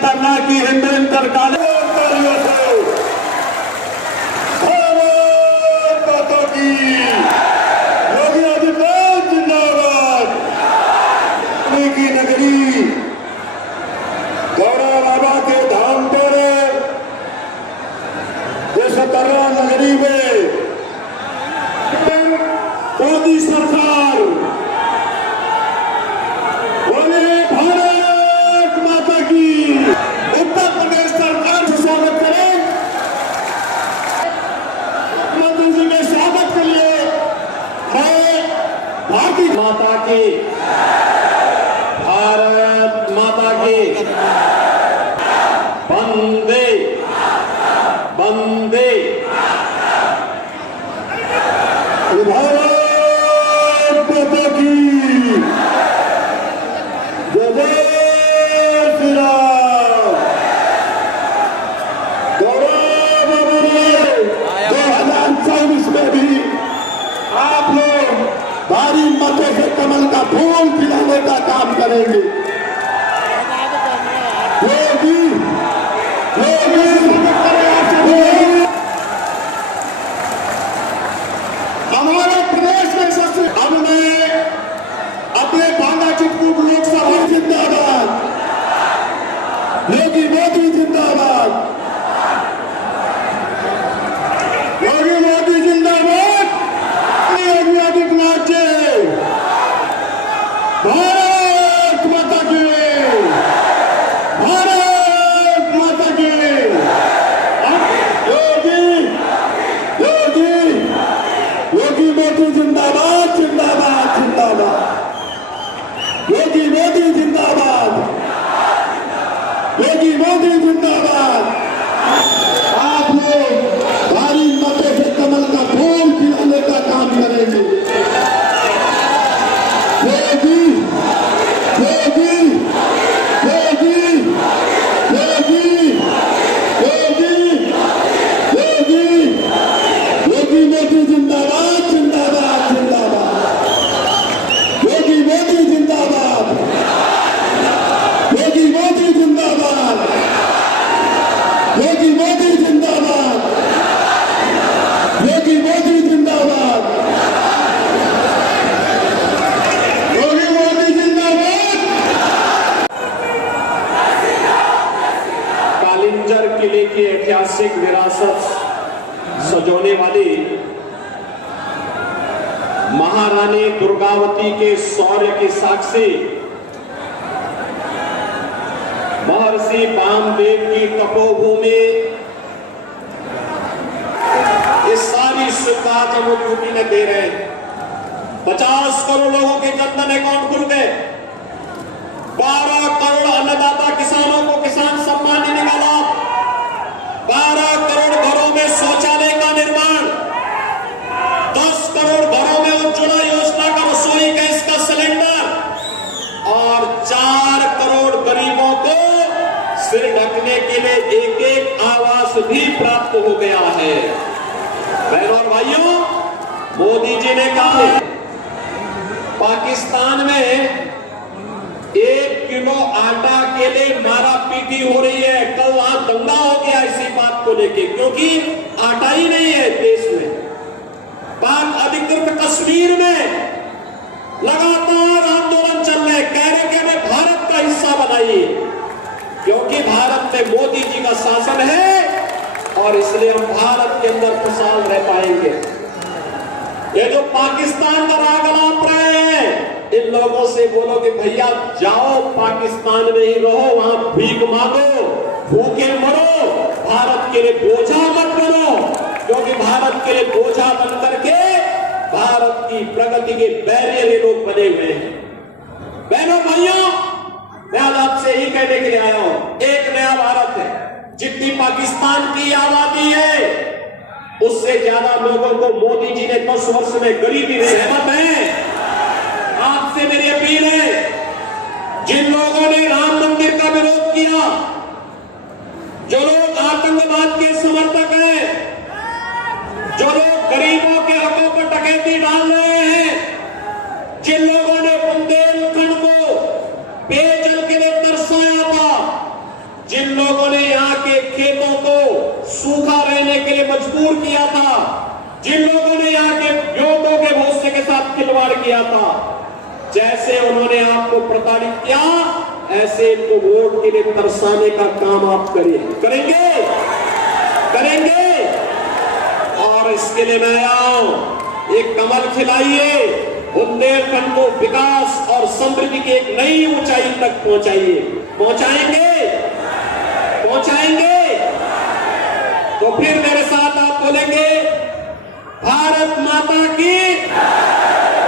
खतरनाक की हिंदुस्तान काले योगी आदित्यनाथ जिंदाबाद। की नगरी गौरव बाबा के धाम पर देशकर्रा नगरी में मोदी सरकार बोले भारत माता की। उत्तर प्रदेश सरकार से स्वागत करें। मुख्यमंत्री जी के स्वागत के लिए मैं भारतीय माता की, भारत माता की वंदे वंदे। भारत माता की जय जय श्री राम। गौरव 2024 में भी आप लोग भारी मतों से कमल का फूल खिलाने का काम करेंगे। योगी हमारे प्रदेश में सबसे अब मैं अपने बांदा चित्रकूट लोकसभा जिंदाबाद, योगी मोदी जिंदाबाद, योगी मोदी जिंदाबाद, योगी आदित्यनाथ जी, भारत माता की, भारत माता की। योगी मोदी जिंदाबाद जिंदाबाद जिंदाबाद, योगी मोदी जिंदाबाद, योगी मोदी जिंदाबाद। आप लोग भारी मतों से कमल का फूल खिलाने का काम करेंगे। योगी योगी योगी योगी योगी योगी योगी मोदी जिंदाबाद जिंदाबाद जिंदाबाद, योगी मोदी जिंदाबाद, योगी मोदी जिंदाबाद, योगी मोदी जिंदाबाद, योगी मोदी जिंदाबाद, योगी मोदी जिंदाबाद। कालिंजर किले की ऐतिहासिक विरासत सजोने वाली महारानी दुर्गावती के शौर्य की साक्षी महर्षि वामदेव की तपोभूमि, इस सारी सुविधा जब मुख्यमंत्री ने दे रहे हैं। 50 करोड़ लोगों के जनधन अकाउंट खुल गए। 12 करोड़ अन्नदाता किसानों को किसान सम्मान निधि का लाभ, 12 करोड़ घरों में शौचालय का निर्माण, 10 करोड़ घरों में उज्ज्वला योजना का रसोई गैस का सिलेंडर और 4 करोड़ गरीबों को सिर ढकने के लिए एक आवास भी प्राप्त हो गया है। बहनों और भाइयों, मोदी जी ने कहा पाकिस्तान में 1 किलो आटा के लिए मारा पीटी हो रही है। कल वहां दंगा हो गया इसी बात को लेके, क्योंकि आटा ही नहीं है देश में। पाक अधिकृत कश्मीर में लगातार आंदोलन चल रहे, कह रहे कि हमें भारत का हिस्सा बनाइए, क्योंकि भारत में मोदी जी का शासन है और इसलिए हम भारत के अंदर खुशहाल रह पाएंगे। ये जो पाकिस्तान का राग अलाप रहे हैं, इन लोगों से बोलो कि भैया जाओ पाकिस्तान में ही रहो, वहां भीख मांगो, भूखे मरो, भारत के लिए बोझा मत बनो, क्योंकि भारत के लिए बोझा बन करके भारत की प्रगति के बैरियर ये लोग बने हुए हैं। बहनों भाइयों, मैं आज आपसे यही कहने के लिए आया हूं, एक नया भारत है। जितनी पाकिस्तान की आबादी है उससे ज्यादा लोगों को मोदी जी ने 10 वर्ष में गरीबी में रहमत है। आपसे मेरी अपील है, जिन लोगों ने राम मंदिर का विरोध किया, जो लोग आतंकवाद के समर्थक हैं, जो लोग गरीबों के हकों पर डकैती डाल रहे हैं, जिन लोगों ने बुंदेलखंड को पेयजल के लिए तरसाया था, किया था। जैसे उन्होंने आपको प्रताड़ित किया, ऐसे इनको वोट के लिए तरसाने का काम आप करेंगे। और इसके लिए मैं आया हूं, एक कमल खिलाइए, बुंदेलखंड को विकास और समृद्धि की एक नई ऊंचाई तक पहुंचाएंगे। तो फिर मेरे साथ आप बोलेंगे, भारत माता की,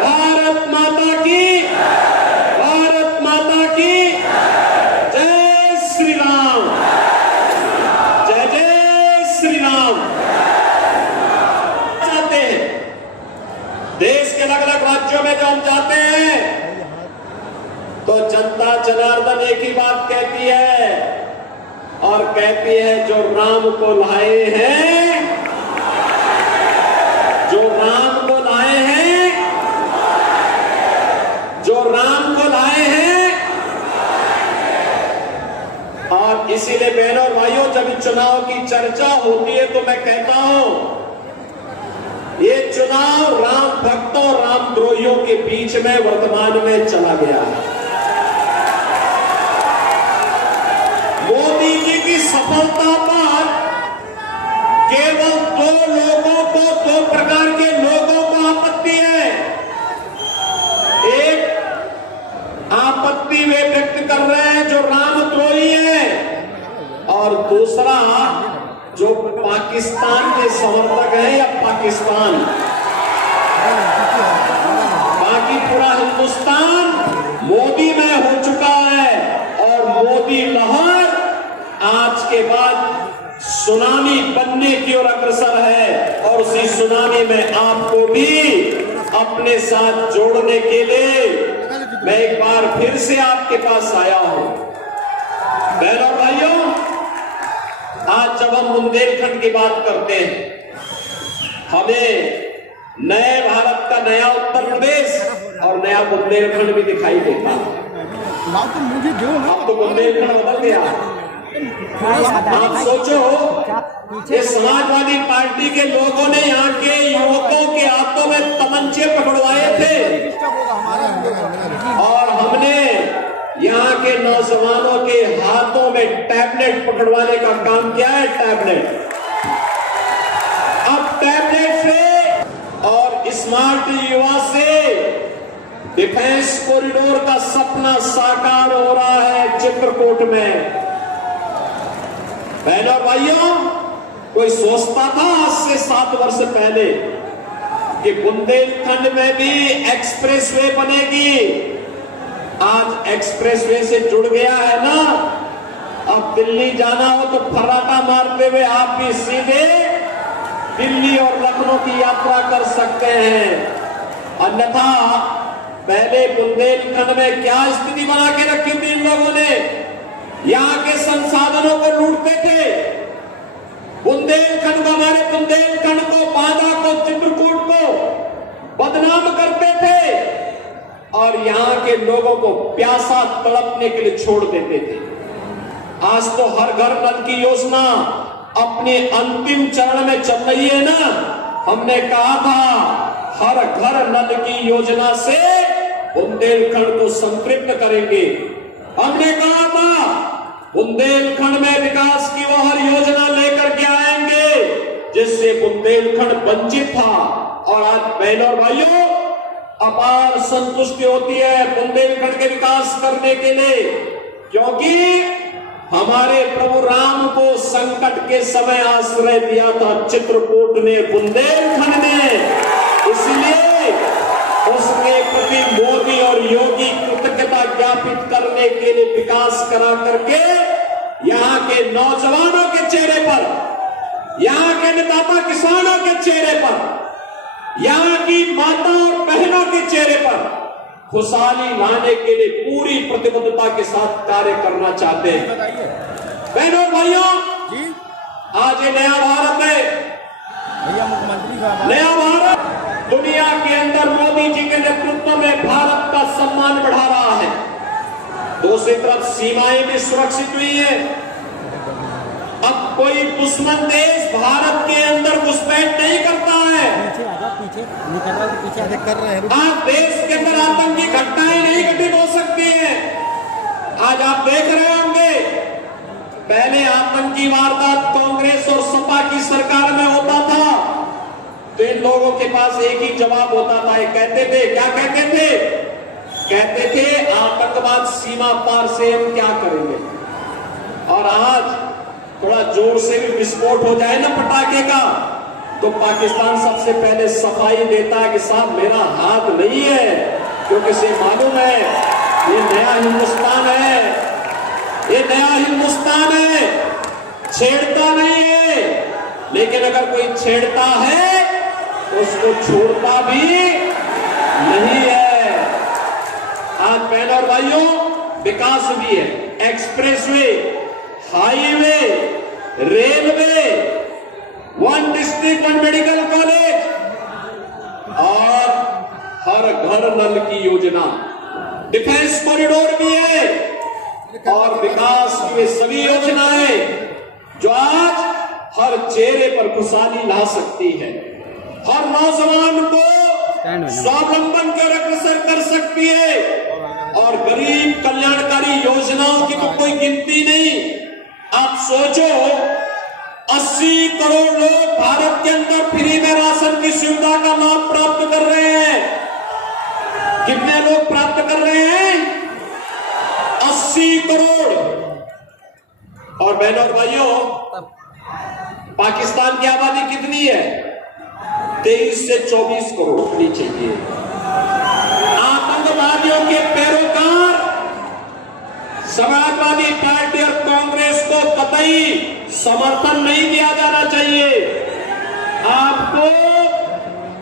भारत माता की, भारत माता की जय श्री राम, जय जय श्री राम। जाते हैं देश के अलग अलग राज्यों में, जो हम जाते हैं तो जनता जनार्दन एक ही बात कहती है, और कहती है जो राम को लाए हैं, जो राम को लाए हैं, जो राम को लाए हैं। और इसीलिए बहनों और भाइयों, जब चुनाव की चर्चा होती है तो मैं कहता हूं, ये चुनाव राम भक्तों, रामद्रोहियों के बीच में वर्तमान में चला गया है। मोदी जी की सफलता पर केवल दो प्रकार के लोगों को आपत्ति है। एक आपत्ति वे व्यक्त कर रहे हैं जो रामद्रोही है, और दूसरा जो पाकिस्तान के समर्थक है, या पाकिस्तान, बाकी पूरा हिंदुस्तान मोदी में हो चुका है। और मोदी लहर आज के बाद सुनामी बनने की ओर अग्रसर है, और उसी सुनामी में आपको भी अपने साथ जोड़ने के लिए मैं एक बार फिर से आपके पास आया हूं। बहनों भाइयों, आज जब हम बुंदेलखंड की बात करते हैं, हमें नए भारत का नया उत्तर प्रदेश और नया बुंदेलखंड भी दिखाई देता है। अब तो बुंदेलखंड बदल गया। आप सोचो, ये समाजवादी पार्टी के लोगों ने यहाँ के युवकों के हाथों में तमंचे पकड़वाए थे, और हमने यहाँ के नौजवानों के हाथों में टैबलेट पकड़वाने का काम किया है। टैबलेट, अब टैबलेट से और स्मार्ट युवा से डिफेंस कॉरिडोर का सपना साकार हो रहा है चित्रकूट में। बहनों भाइयों, कोई सोचता था आज से 7 वर्ष पहले कि बुंदेलखंड में भी एक्सप्रेसवे बनेगी? आज एक्सप्रेसवे से जुड़ गया है ना। अब दिल्ली जाना हो तो फर्राटा मारते हुए आप भी सीधे दिल्ली और लखनऊ की यात्रा कर सकते हैं। अन्यथा पहले बुंदेलखंड में क्या स्थिति बना के रखी थी इन लोगों ने? यहाँ के संसाधनों को लूटते थे। बुंदेलखंड को, हमारे बुंदेलखंड को, बांदा को, चित्रकूट को बदनाम करते थे, और यहाँ के लोगों को प्यासा तड़पने के लिए छोड़ देते थे। आज तो हर घर नल की योजना अपने अंतिम चरण में चल रही है ना। हमने कहा था हर घर नल की योजना से बुंदेलखंड को संतृप्त करेंगे। हमने कहा था बुंदेलखंड में विकास की वो हर योजना लेकर के आएंगे जिससे बुंदेलखंड वंचित था। और आज बहनों और भाइयों, अपार संतुष्टि होती है बुंदेलखंड के विकास करने के लिए, क्योंकि हमारे प्रभु राम को संकट के समय आश्रय दिया था चित्रकूट ने, बुंदेलखंड ने। इसलिए उसके प्रति मोदी और योगी कृतज्ञता ज्ञापित करने के लिए विकास करा करके यहाँ के नौजवानों के चेहरे पर, यहाँ के अन्नदाता किसानों के चेहरे पर, यहाँ की माता और बहनों के चेहरे पर खुशहाली लाने के लिए पूरी प्रतिबद्धता के साथ कार्य करना चाहते हैं। बहनों भाइयों, आज ये नया भारत है। नया भारत दुनिया के अंदर मोदी जी के नेतृत्व में भारत का सम्मान बढ़ा रहा है। दूसरी तरफ सीमाएं भी सुरक्षित हुई है। अब कोई दुश्मन देश भारत के अंदर घुसपैठ नहीं करता है। आज देश के अंदर आतंकी घटनाएं नहीं घटित हो सकती हैं। आज आप देख रहे होंगे, पहले आतंकी वारदात कांग्रेस और सपा की सरकार में होता था तो इन लोगों के पास एक ही जवाब होता था। ये कहते थे, क्या कहते थे? कहते थे आतंकवाद सीमा पार से हम क्या करेंगे। और आज थोड़ा जोर से भी विस्फोट हो जाए ना पटाखे का, तो पाकिस्तान सबसे पहले सफाई देता है कि साहब मेरा हाथ नहीं है, क्योंकि इसे मालूम है ये नया हिंदुस्तान है, ये नया हिंदुस्तान है, छेड़ता नहीं है। लेकिन अगर कोई छेड़ता है उसको छोड़ता भी नहीं है। आज बहनों और भाइयों, विकास भी है, expressway, highway, railway, one district one medical college और हर घर नल की योजना, डिफेंस कॉरिडोर भी है और विकास की वे सभी योजनाएं जो आज हर चेहरे पर खुशहाली ला सकती है, हर नौजवान को स्वावलंबन कर अग्रसर कर सकती है। और गरीब कल्याणकारी योजनाओं की तो कोई गिनती नहीं। आप सोचो, 80 करोड़ लोग भारत के अंदर फ्री में राशन की सुविधा का लाभ प्राप्त कर रहे हैं। कितने लोग प्राप्त कर रहे हैं? 80 करोड़। और बहनों और भाइयों, पाकिस्तान की आबादी कितनी है? 23 से 24 करोड़ होनी चाहिए। आतंकवादियों के पैरोकार समाजवादी पार्टी और कांग्रेस को कतई समर्थन नहीं दिया जाना चाहिए। आपको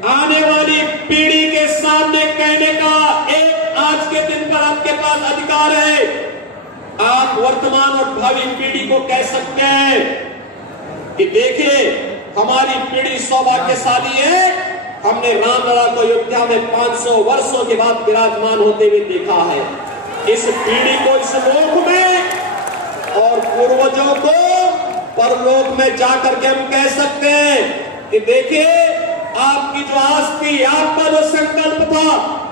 आने वाली पीढ़ी के सामने कहने का एक आज के दिन पर आपके पास अधिकार है। आप वर्तमान और भावी पीढ़ी को कह सकते हैं कि देखिए, हमारी पीढ़ी सौभाग्यशाली है, हमने रामलला को अयोध्या में 500 वर्षों के बाद विराजमान होते हुए देखा है। इस पीढ़ी को इस लोक में और पूर्वजों को परलोक में जाकर के हम कह सकते हैं कि देखिए, आपकी जो आस थी, आपका जो संकल्प था,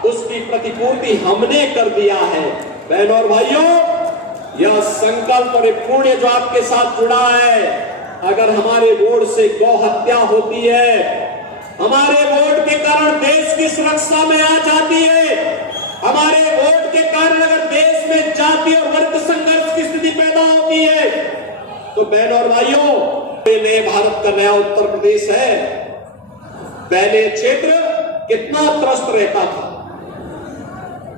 उसकी प्रतिपूर्ति हमने कर दिया है। बहनों और भाइयों, यह संकल्प और पुण्य जो आपके साथ जुड़ा है, अगर हमारे वोट से गौ हत्या होती है, हमारे वोट के कारण देश की सुरक्षा में आ जाती है, हमारे वोट के कारण अगर देश में जाति और वर्ग संघर्ष की स्थिति पैदा होती है, तो बहनों और भाइयों, नए भारत का नया उत्तर प्रदेश है। पहले क्षेत्र कितना त्रस्त रहता था,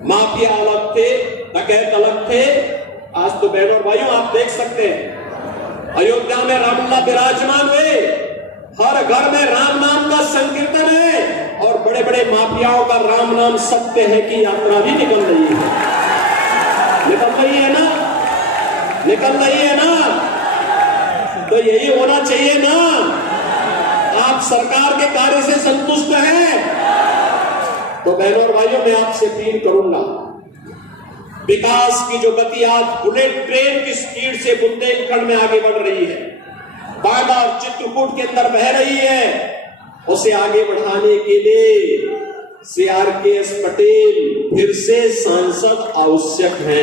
माफिया अलग थे, डकैत अलग थे। आज तो बहनों और भाइयों, आप देख सकते हैं अयोध्या में रामलला विराजमान हुए, हर घर में राम नाम का संकीर्तन है और बड़े बड़े माफियाओं का राम नाम सत्य है की यात्रा भी निकल रही है। निकल रही है ना? निकल रही है ना? तो यही होना चाहिए ना? आप सरकार के कार्य से संतुष्ट हैं? तो बहनों और भाइयों, मैं आपसे अपील करूंगा, विकास की जो गति आज बुलेट ट्रेन की स्पीड से बुंदेलखंड में आगे बढ़ रही है, बांदा और चित्रकूट के अंदर बह रही है, उसे आगे बढ़ाने के लिए CRKS पटेल फिर से सांसद आवश्यक हैं।